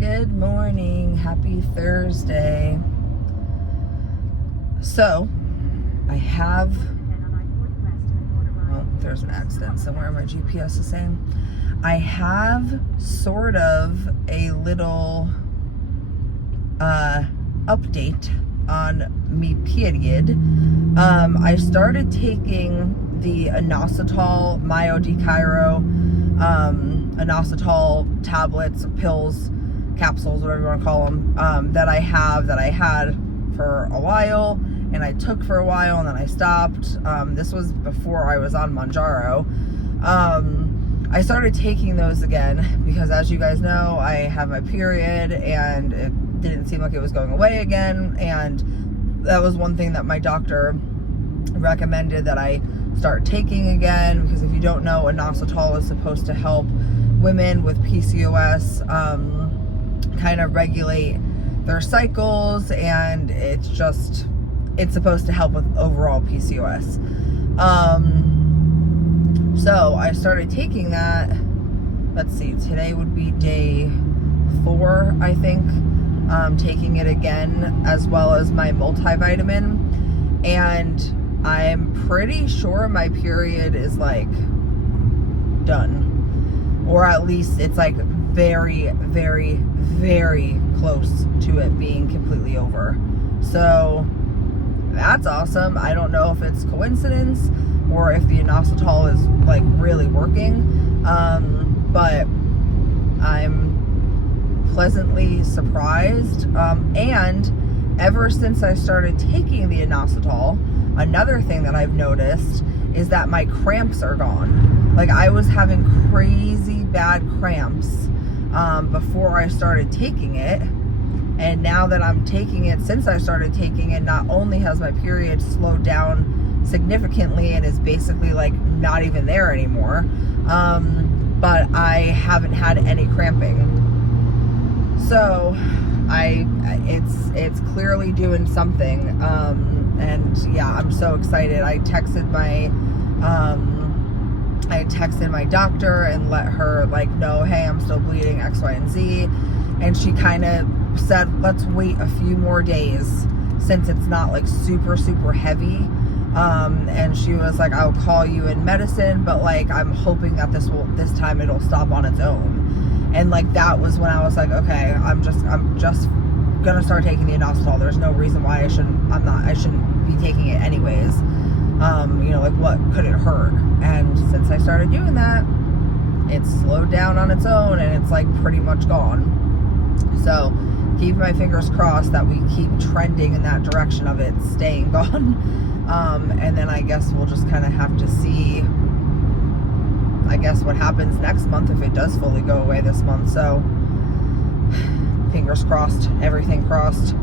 Good morning. Happy Thursday. So, I have, oh, there's an accident somewhere. My GPS is saying. I have sort of a little update on me period. I started taking the inositol, MyoDeCairo, inositol tablets, pills, capsules, whatever you want to call them, that I had for a while, and I took for a while, and then I stopped. This was before I was on Mounjaro. I started taking those again because, as you guys know, I have my period, and it didn't seem like it was going away again, and that was one thing that my doctor recommended that I start taking again, because if you don't know, inositol is supposed to help women with PCOS kind of regulate their cycles, and it's supposed to help with overall PCOS. So I started taking that. Let's see, today would be day 4, I think. Taking it again, as well as my multivitamin, and I'm pretty sure my period is like done, or at least it's like very, very, very close to it being completely over. So that's awesome. I don't know if it's coincidence or if the inositol is like really working, but I'm pleasantly surprised. And ever since I started taking the inositol, another thing that I've noticed is that my cramps are gone. Like, I was having crazy bad cramps before I started taking it, and now that I'm taking it, since I started taking it, not only has my period slowed down significantly and is basically like not even there anymore, but I haven't had any cramping. So it's clearly doing something, and yeah, I'm so excited. I texted my doctor and let her like know, hey, I'm still bleeding X, Y, and Z, and she kind of said, let's wait a few more days since it's not like super heavy, and she was like, I'll call you in medicine, but like I'm hoping that this time it'll stop on its own. And like that was when I was like, okay, I'm just gonna start taking the inositol. There's no reason why I shouldn't be taking it anyways. Like what could it hurt? And since I started doing that, it's slowed down on its own, and it's like pretty much gone. So keep my fingers crossed that we keep trending in that direction of it staying gone. And then I guess we'll just kind of have to see, I guess, what happens next month if it does fully go away this month. So fingers crossed, everything crossed.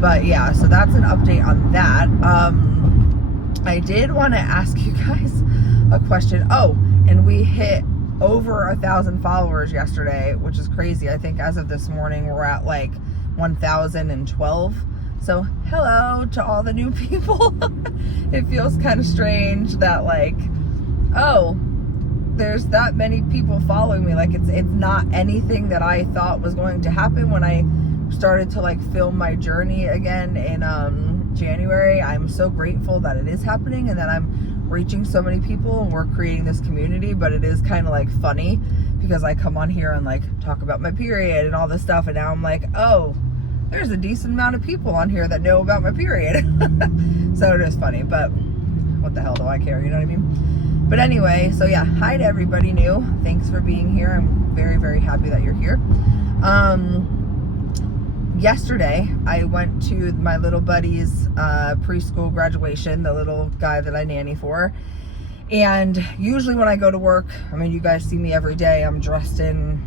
But yeah, so that's an update on that. I did want to ask you guys a question. Oh, and we hit over 1,000 followers yesterday, which is crazy. I think as of this morning, we're at like 1,012. So hello to all the new people. It feels kind of strange that like, oh, there's that many people following me. Like it's not anything that I thought was going to happen when I started to like film my journey again in January. I'm so grateful that it is happening and that I'm reaching so many people and we're creating this community. But it is kind of like funny because I come on here and like talk about my period and all this stuff, and now I'm like, oh, there's a decent amount of people on here that know about my period. So it is funny, but what the hell do I care, you know what I mean? But anyway, so yeah, hi to everybody new. Thanks for being here. I'm very, very happy that you're here. Yesterday, I went to my little buddy's preschool graduation, the little guy that I nanny for. And usually when I go to work, I mean, you guys see me every day, I'm dressed in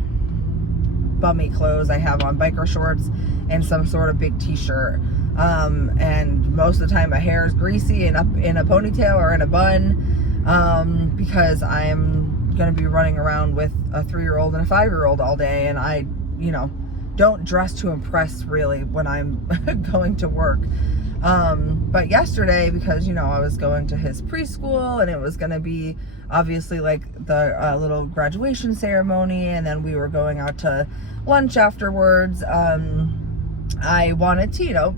bummy clothes. I have on biker shorts and some sort of big t-shirt. And most of the time my hair is greasy and up in a ponytail or in a bun, because I'm going to be running around with a 3-year-old and a 5-year-old all day, and I, don't dress to impress really when I'm going to work. But yesterday, because, you know, I was going to his preschool and it was going to be obviously like the little graduation ceremony, and then we were going out to lunch afterwards, I wanted to, you know,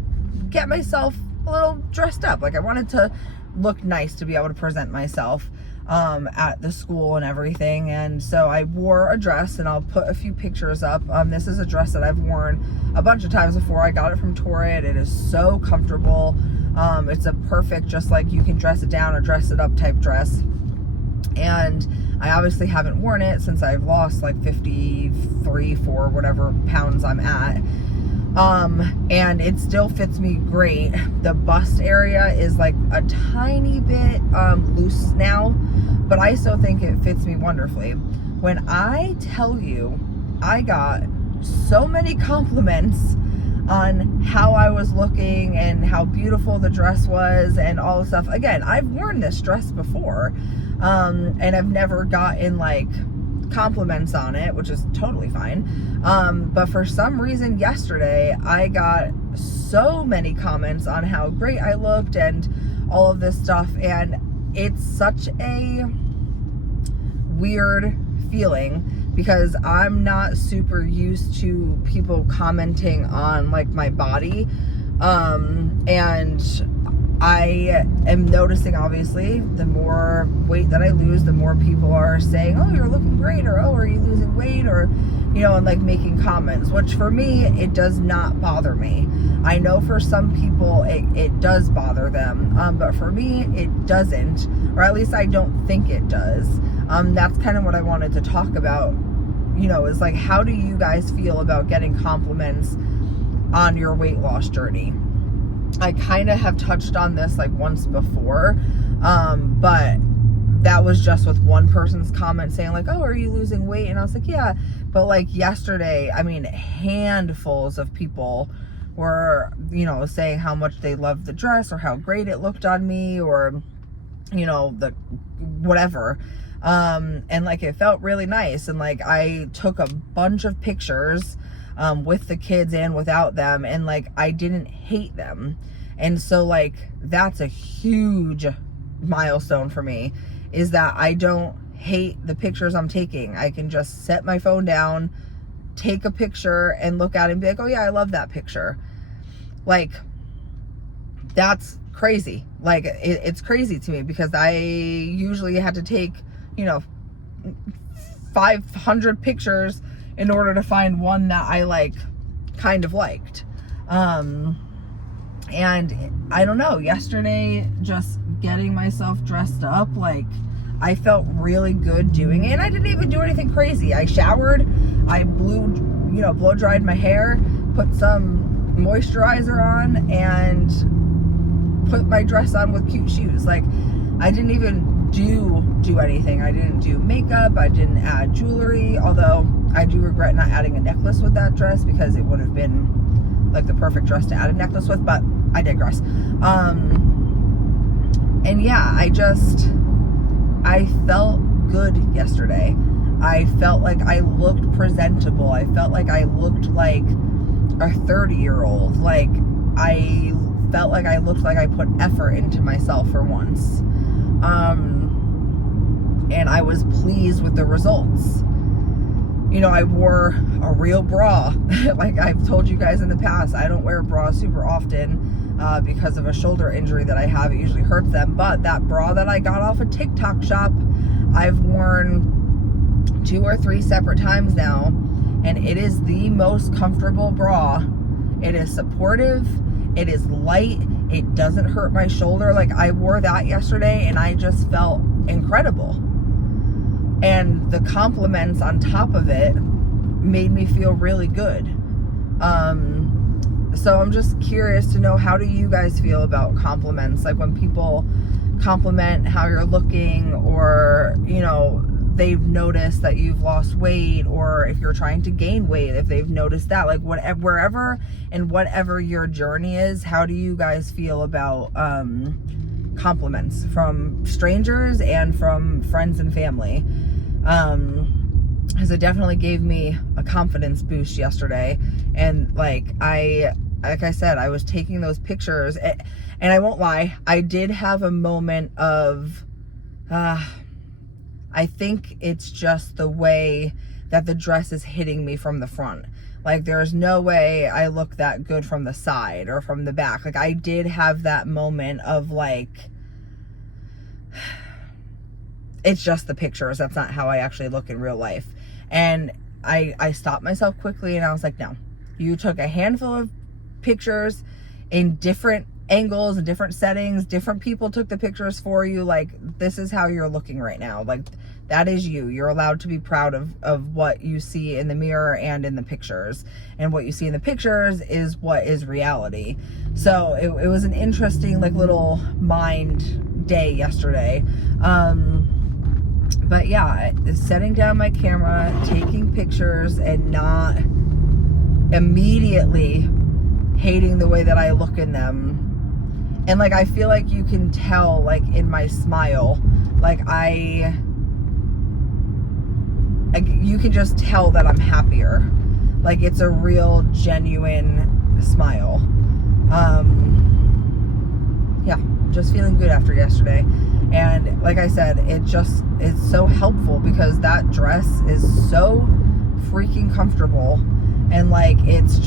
get myself a little dressed up. Like, I wanted to look nice to be able to present myself at the school and everything. And so I wore a dress, and I'll put a few pictures up. This is a dress that I've worn a bunch of times before. I got it from Torrid. It is so comfortable. It's a perfect, just like you can dress it down or dress it up type dress. And I obviously haven't worn it since I've lost like 53, 4, whatever pounds I'm at. And it still fits me great. The bust area is like a tiny bit loose now, but I still think it fits me wonderfully. When I tell you, I got so many compliments on how I was looking and how beautiful the dress was and all the stuff. Again, I've worn this dress before, and I've never gotten like compliments on it, which is totally fine. But for some reason yesterday, I got so many comments on how great I looked and all of this stuff. And it's such a weird feeling because I'm not super used to people commenting on like my body. And I am noticing, obviously, the more weight that I lose, the more people are saying, oh, you're looking great, or oh, are you losing weight, or, you know, and like making comments, which for me, it does not bother me. I know for some people it does bother them, but for me, it doesn't, or at least I don't think it does. That's kind of what I wanted to talk about, you know, is like, how do you guys feel about getting compliments on your weight loss journey? I kind of have touched on this like once before, but that was just with one person's comment saying like, oh, are you losing weight? And I was like, yeah. But like yesterday, I mean, handfuls of people were, you know, saying how much they loved the dress or how great it looked on me, or, you know, the whatever. And like, it felt really nice. And like, I took a bunch of pictures with the kids and without them, and like, I didn't hate them. And so like, that's a huge milestone for me, is that I don't hate the pictures I'm taking. I can just set my phone down, take a picture, and look at it and be like, oh yeah, I love that picture. Like, that's crazy. Like, it's crazy to me because I usually had to take, you know, 500 pictures in order to find one that I like, kind of liked. And I don't know, yesterday, just getting myself dressed up, like, I felt really good doing it. And I didn't even do anything crazy. I showered, I blow dried my hair, put some moisturizer on, and put my dress on with cute shoes. Like, I didn't even do anything. I didn't do makeup. I didn't add jewelry, although I do regret not adding a necklace with that dress because it would have been like the perfect dress to add a necklace with, but I digress. And yeah, I felt good yesterday. I felt like I looked presentable. I felt like I looked like a 30-year-old. Like, I felt like I looked like I put effort into myself for once. And I was pleased with the results. You know, I wore a real bra. Like I've told you guys in the past, I don't wear a bra super often because of a shoulder injury that I have. It usually hurts them. But that bra that I got off a TikTok shop, I've worn 2 or 3 separate times now. And it is the most comfortable bra. It is supportive. It is light. It doesn't hurt my shoulder. Like, I wore that yesterday and I just felt incredible. And the compliments on top of it made me feel really good. So I'm just curious to know, how do you guys feel about compliments? Like, when people compliment how you're looking, or, you know, they've noticed that you've lost weight, or if you're trying to gain weight, if they've noticed that, like, whatever, wherever and whatever your journey is, how do you guys feel about compliments from strangers and from friends and family? Because it definitely gave me a confidence boost yesterday. And like, I like I said, I was taking those pictures, and I won't lie, I did have a moment of, I think it's just the way that the dress is hitting me from the front. Like, there's no way I look that good from the side or from the back. Like, I did have that moment of like, it's just the pictures. That's not how I actually look in real life. And I stopped myself quickly and I was like, no, you took a handful of pictures in different angles and different settings. Different people took the pictures for you. Like, this is how you're looking right now. Like, that is you. You're allowed to be proud of what you see in the mirror and in the pictures. And what you see in the pictures is what is reality. So it was an interesting, like, little mind day yesterday. But yeah, setting down my camera, taking pictures, and not immediately hating the way that I look in them. And like, I feel like you can tell, like, in my smile, like you can just tell that I'm happier. Like, it's a real genuine smile. Yeah, just feeling good after yesterday. And like I said, it's so helpful because that dress is so freaking comfortable. And like, it's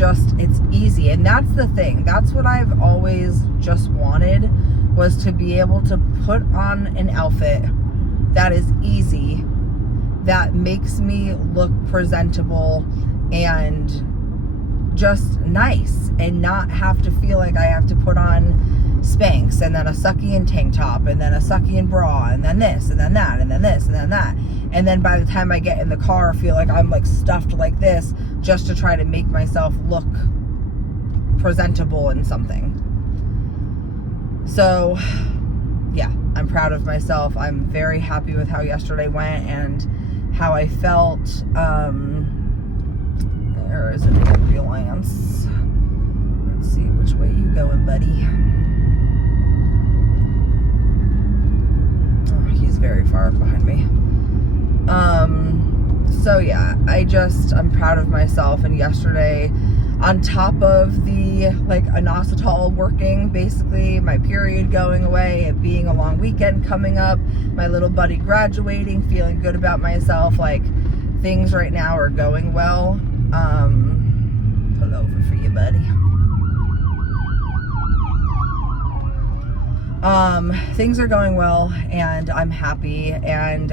easy. And that's the thing. That's what I've always just wanted, was to be able to put on an outfit that is easy, that makes me look presentable and just nice, and not have to feel like I have to put on Spanx and then a Suckian tank top and then a Suckian bra and then this and then that and then this and then that. And then by the time I get in the car, I feel like I'm like stuffed like this just to try to make myself look presentable in something. So yeah, I'm proud of myself. I'm very happy with how yesterday went and how I felt. There is an ambulance. Let's see, which way you going, buddy? Oh, he's very far behind me. So yeah, I'm proud of myself. And yesterday, on top of the like inositol working, basically my period going away, it being a long weekend coming up, my little buddy graduating, feeling good about myself, like, things right now are going well. Pull over for you, buddy. Things are going well and I'm happy, and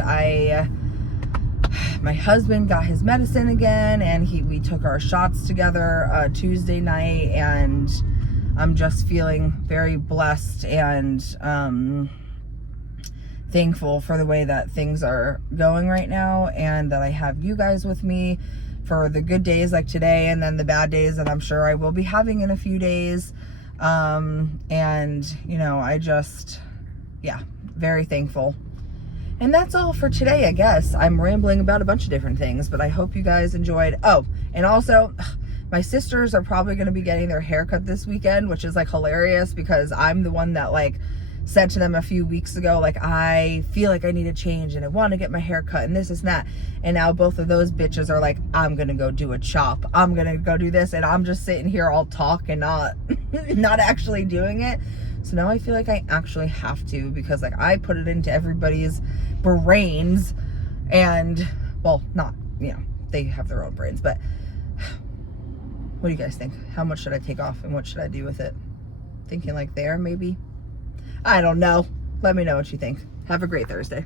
my husband got his medicine again, and we took our shots together Tuesday night, and I'm just feeling very blessed and thankful for the way that things are going right now, and that I have you guys with me for the good days like today, and then the bad days that I'm sure I will be having in a few days. And you know, yeah, very thankful. And that's all for today, I guess. I'm rambling about a bunch of different things, but I hope you guys enjoyed. Oh, and also, my sisters are probably going to be getting their haircut this weekend, which is like hilarious because I'm the one that like said to them a few weeks ago, like, I feel like I need a change and I want to get my hair cut and this and that. And now both of those bitches are like, I'm going to go do a chop. I'm going to go do this. And I'm just sitting here all talk and not actually doing it. So now I feel like I actually have to, because like I put it into everybody's brains, and well, not, you know, they have their own brains, but what do you guys think? How much should I take off and what should I do with it? Thinking like there, maybe? I don't know. Let me know what you think. Have a great Thursday.